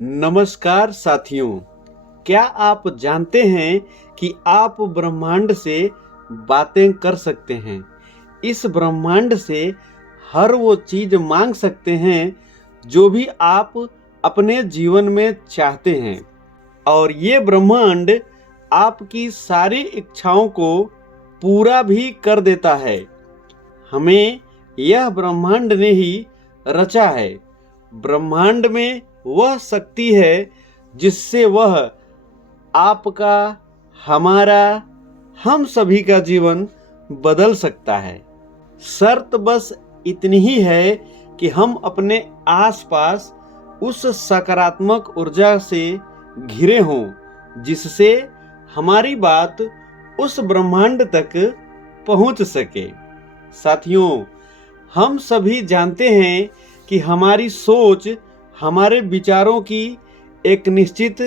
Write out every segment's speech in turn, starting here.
नमस्कार साथियों, क्या आप जानते हैं कि आप ब्रह्मांड से बातें कर सकते हैं। इस ब्रह्मांड से हर वो चीज मांग सकते हैं जो भी आप अपने जीवन में चाहते हैं और ये ब्रह्मांड आपकी सारी इच्छाओं को पूरा भी कर देता है। हमें यह ब्रह्मांड ने ही रचा है। ब्रह्मांड में वह शक्ति है जिससे वह आपका, हमारा, हम सभी का जीवन बदल सकता है। शर्त बस इतनी ही है कि हम अपने आसपास उस सकारात्मक ऊर्जा से घिरे हों जिससे हमारी बात उस ब्रह्मांड तक पहुंच सके। साथियों, हम सभी जानते हैं कि हमारी सोच हमारे विचारों की एक निश्चित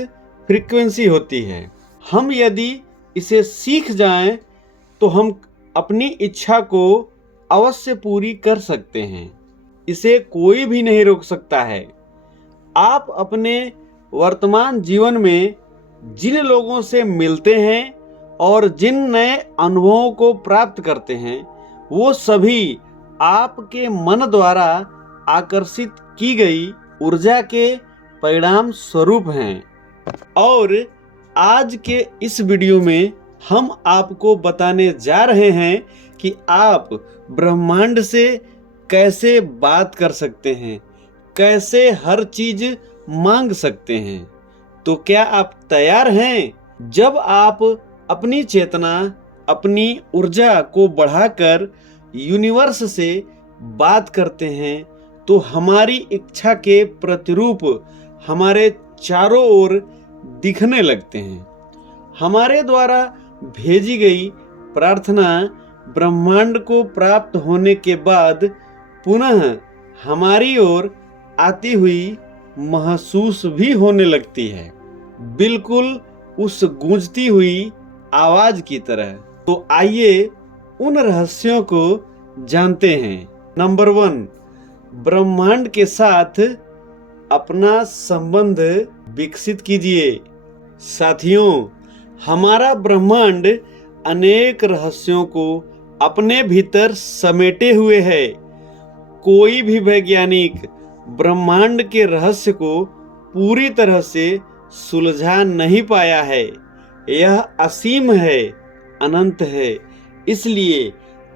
फ्रीक्वेंसी होती है। हम यदि इसे सीख जाएं तो हम अपनी इच्छा को अवश्य पूरी कर सकते हैं। इसे कोई भी नहीं रोक सकता है। आप अपने वर्तमान जीवन में जिन लोगों से मिलते हैं और जिन नए अनुभवों को प्राप्त करते हैं, वो सभी आपके मन द्वारा आकर्षित की गई ऊर्जा के परिणाम स्वरूप हैं। और आज के इस वीडियो में हम आपको बताने जा रहे हैं कि आप ब्रह्मांड से कैसे बात कर सकते हैं, कैसे हर चीज मांग सकते हैं। तो क्या आप तैयार हैं? जब आप अपनी चेतना, अपनी ऊर्जा को बढ़ाकर यूनिवर्स से बात करते हैं तो हमारी इच्छा के प्रतिरूप हमारे चारों ओर दिखने लगते हैं। हमारे द्वारा भेजी गई प्रार्थना ब्रह्मांड को प्राप्त होने के बाद पुनः हमारी ओर आती हुई महसूस भी होने लगती है, बिल्कुल उस गूंजती हुई आवाज की तरह। तो आइए उन रहस्यों को जानते हैं। नंबर 1, ब्रह्मांड के साथ अपना संबंध विकसित कीजिए। साथियों, हमारा ब्रह्मांड अनेक रहस्यों को अपने भीतर समेटे हुए है। कोई भी वैज्ञानिक ब्रह्मांड के रहस्य को पूरी तरह से सुलझा नहीं पाया है। यह असीम है, अनंत है। इसलिए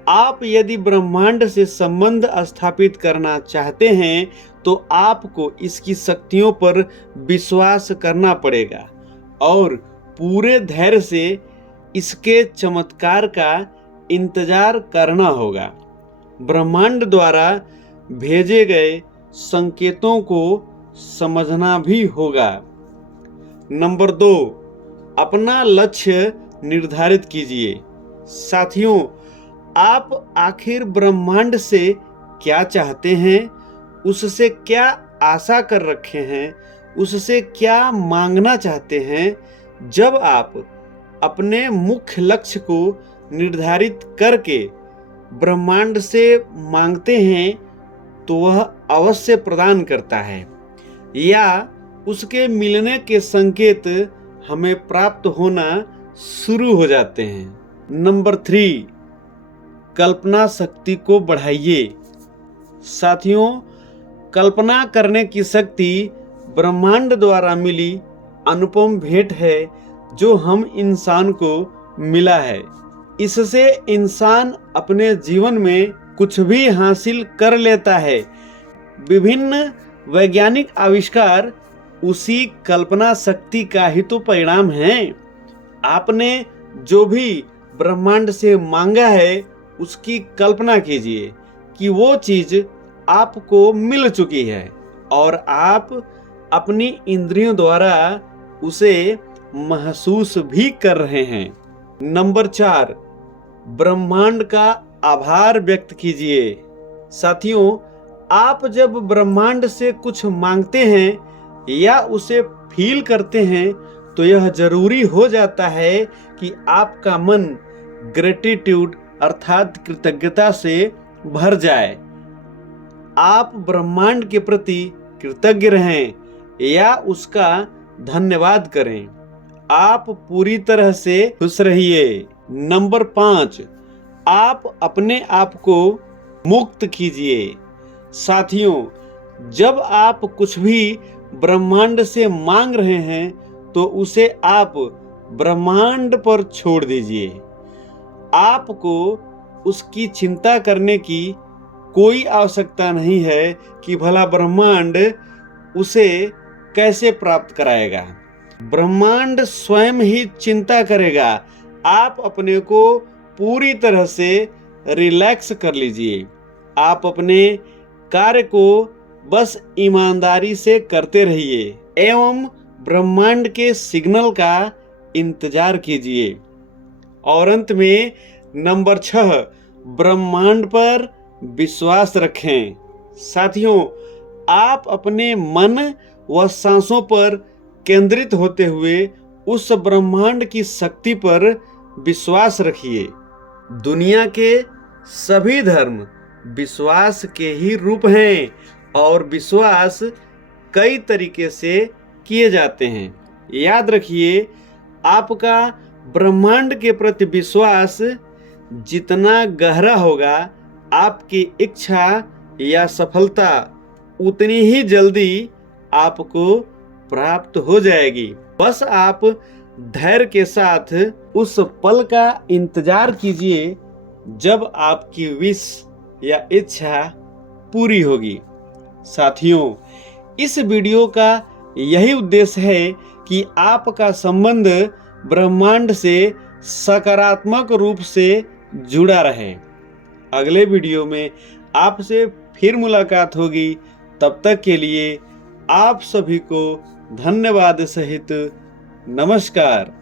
आप यदि ब्रह्मांड से संबंध स्थापित करना चाहते हैं तो आपको इसकी शक्तियों पर विश्वास करना पड़ेगा और पूरे धैर्य से इसके चमत्कार का इंतजार करना होगा। ब्रह्मांड द्वारा भेजे गए संकेतों को समझना भी होगा। नंबर 2, अपना लक्ष्य निर्धारित कीजिए। साथियों, आप आखिर ब्रह्मांड से क्या चाहते हैं, उससे क्या आशा कर रखे हैं, उससे क्या मांगना चाहते हैं। जब आप अपने मुख्य लक्ष्य को निर्धारित करके ब्रह्मांड से मांगते हैं तो वह अवश्य प्रदान करता है या उसके मिलने के संकेत हमें प्राप्त होना शुरू हो जाते हैं। नंबर 3, कल्पना शक्ति को बढ़ाइए। साथियों, कल्पना करने की शक्ति ब्रह्मांड द्वारा मिली अनुपम भेंट है जो हम इंसान को मिला है। इससे इंसान अपने जीवन में कुछ भी हासिल कर लेता है। विभिन्न वैज्ञानिक आविष्कार उसी कल्पना शक्ति का ही तो परिणाम है। आपने जो भी ब्रह्मांड से मांगा है उसकी कल्पना कीजिए कि वो चीज आपको मिल चुकी है और आप अपनी इंद्रियों द्वारा उसे महसूस भी कर रहे हैं। नंबर 4, ब्रह्मांड का आभार व्यक्त कीजिए। साथियों, आप जब ब्रह्मांड से कुछ मांगते हैं या उसे फील करते हैं तो यह जरूरी हो जाता है कि आपका मन ग्रेटिट्यूड अर्थात कृतज्ञता से भर जाए। आप ब्रह्मांड के प्रति कृतज्ञ रहें। या उसका धन्यवाद करें। आप पूरी तरह से खुश रहिए। नंबर 5, आप अपने आप को मुक्त कीजिए। साथियों, जब आप कुछ भी ब्रह्मांड से मांग रहे हैं तो उसे आप ब्रह्मांड पर छोड़ दीजिए। आपको उसकी चिंता करने की कोई आवश्यकता नहीं है कि भला ब्रह्मांड उसे कैसे प्राप्त कराएगा। ब्रह्मांड स्वयं ही चिंता करेगा। आप अपने को पूरी तरह से रिलैक्स कर लीजिए। आप अपने कार्य को बस ईमानदारी से करते रहिए एवं ब्रह्मांड के सिग्नल का इंतजार कीजिए। और अंत में नंबर 6, ब्रह्मांड पर विश्वास रखें। साथियों, आप अपने मन व सांसों पर केंद्रित होते हुए उस ब्रह्मांड की शक्ति पर विश्वास रखिए। दुनिया के सभी धर्म विश्वास के ही रूप हैं और विश्वास कई तरीके से किए जाते हैं। याद रखिए, आपका ब्रह्मांड के प्रति विश्वास जितना गहरा होगा, आपकी इच्छा या सफलता उतनी ही जल्दी आपको प्राप्त हो जाएगी। बस आप धैर्य के साथ उस पल का इंतजार कीजिए जब आपकी विश या इच्छा पूरी होगी। साथियों, इस वीडियो का यही उद्देश्य है कि आपका संबंध ब्रह्मांड से सकारात्मक रूप से जुड़ा रहे। अगले वीडियो में आपसे फिर मुलाकात होगी। तब तक के लिए आप सभी को धन्यवाद सहित नमस्कार।